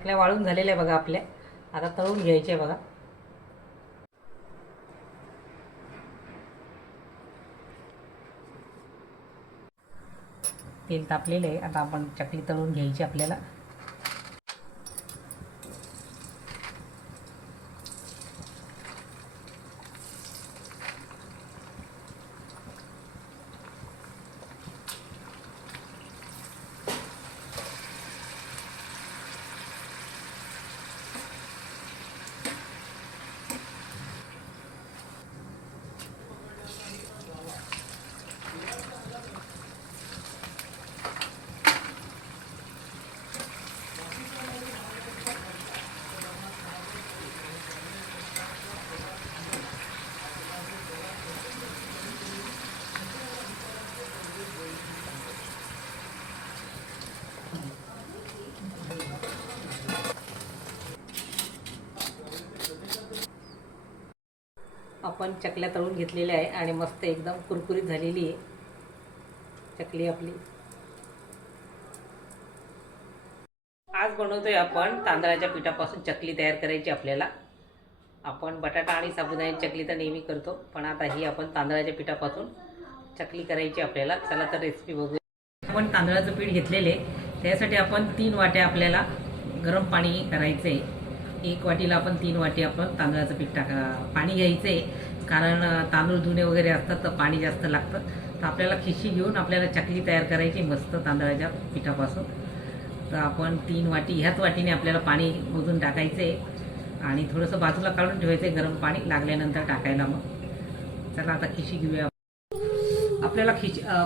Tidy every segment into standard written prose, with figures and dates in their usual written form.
चकल्या वाळून झालेल्या आहे बघा आपल्या. आता तळून घ्यायचे बघा. तेल तापलेलं आहे. आता आपण चकली तळून घ्यायची आपल्याला. आपण चकल्या तळून घेतलेल्या आहे आणि मस्त एकदम कुरकुरीत झालेली आहे चकली आपली. आज बनवतोय आपण तांदळाच्या पिठापासून चकली तयार करायची आपल्याला. आपण बटाटा आणि साबुदाण्याची चकली तर नेहमी करतो, पण आता ही आपण तांदळाच्या पिठापासून चकली करायची आपल्याला. चला तर रेसिपी बघूया. आपण तांदळाचं पीठ घेतलेले, त्यासाठी आपण 3 वाट्या आपल्याला गरम पाणी करायचं आहे. 1 वाटीला आपण 3 वाटी आपण तांदळाचं पीठ पाणी घ्यायचं आहे. कारण तांदूळ धुणे वगैरे असतात तर पाणी जास्त लागतं. तर आपल्याला खिशी घेऊन आपल्याला चकली तयार करायची मस्त तांदळाच्या पिठापासून. तर आपण 3 वाटी ह्याच वाटीने आपल्याला पाणी मोजून टाकायचं आहे आणि थोडंसं बाजूला काढून ठेवायचं आहे गरम पाणी लागल्यानंतर टाकायला. मग चला आता खिशी घेऊया. आपल्याला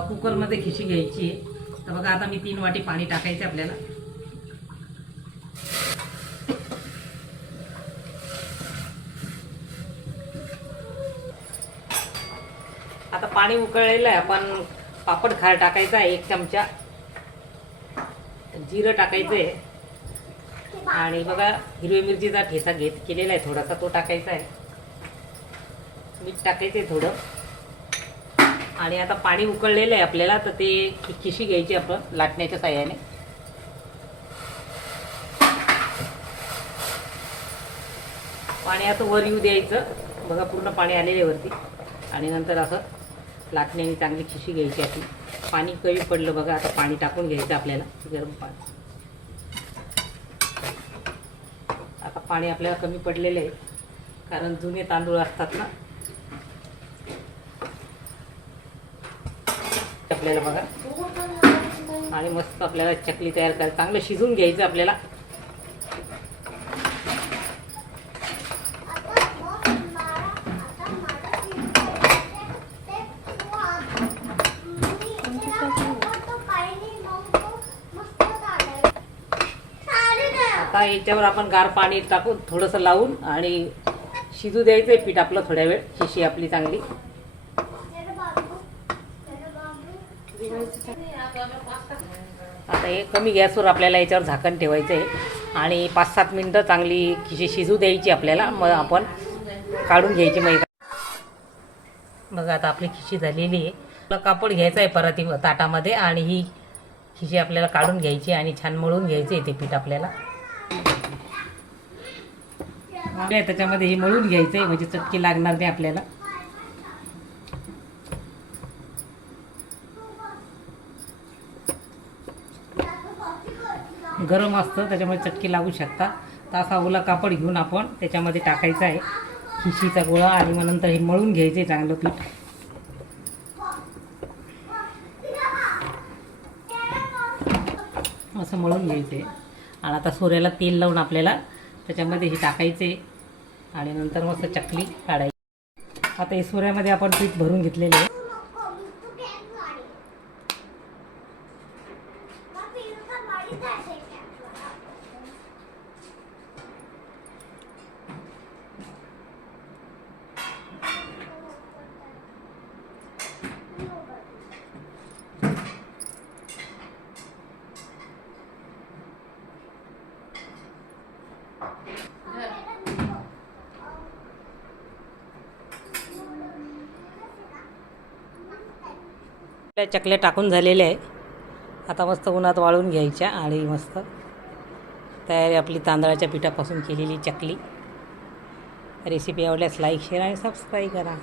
कुकरमध्ये खिशी घ्यायची आहे. तर बघा आता मी 3 वाटी पाणी टाकायचं आपल्याला. आता पाणी उकळलेलं आहे. आपण पापड खार टाकायचा आहे 1 चमचा. जिरं टाकायचं आहे आणि बघा हिरवी मिरचीचा ठेचा केलेला आहे थोडासा, तो टाकायचा आहे. मीठ टाकायचं आहे थोडं. आणि आता पाणी उकळलेलं आहे आपल्याला, तर ते खिशी घ्यायची आपण लाटण्याच्या साह्याने. पाणी असं वर येऊ द्यायचं. बघा पूर्ण पाणी आलेले वरती. आणि नंतर असं लाटण्याने चांगली खिशी घ्यायची आपली. पाणी कमी पडलं बघा. आता पाणी टाकून घ्यायचं आपल्याला गरम पाणी. आता पाणी आपल्याला कमी पडलेलं आहे कारण जुने तांदूळ असतात ना आपल्याला बघा. आणि मस्त आपल्याला चकली तयार करायची. चांगलं शिजून घ्यायचं आपल्याला. आता याच्यावर आपण गार पाणी टाकून थोडंसं लावून आणि शिजू द्यायचंय पीठ आपलं थोड्या वेळ. खिशी आपली चांगली. आता हे कमी गॅसवर आपल्याला याच्यावर झाकण ठेवायचं आहे आणि 5-7 मिनिटं चांगली खिशी शिजू द्यायची आपल्याला. मग आपण काढून घ्यायची. मग बघा आता आपली खिशी झालेली आहे. आपलं कापड घ्यायचं आहे पराती ताटामध्ये आणि ही खिशी आपल्याला काढून घ्यायची आणि छान मळून घ्यायचं आहे ते पीठ आपल्याला. त्याच्यामध्ये हे मळून घ्यायचं आहे म्हणजे चटकी लागणार नाही आपल्याला. गरम असतं त्याच्यामुळे चटकी लागू शकता. तर असा ओला कापड घेऊन आपण त्याच्यामध्ये टाकायचा आहे खिशीचा गोळा आणि मग नंतर हे मळून घ्यायचं आहे चांगलं पीठ. असं मळून घ्यायचं आहे. आणि आता सोऱ्याला तेल लावून आपल्याला त्याच्यामध्ये हे टाकायचे आणि नंतर मस्त चकली काढायची. आता हे सोऱ्यामध्ये आपण पीठ भरून घेतलेले आहे. चकल्या टाकून झालेल्या आहे. आता मस्त उन्हात वाळून घ्यायच्या आणि मस्त तयारी आपली तांदळाच्या पिठापासून केलेली चकली. रेसिपी आवडल्यास लाईक शेअर आणि सबस्क्राईब करा.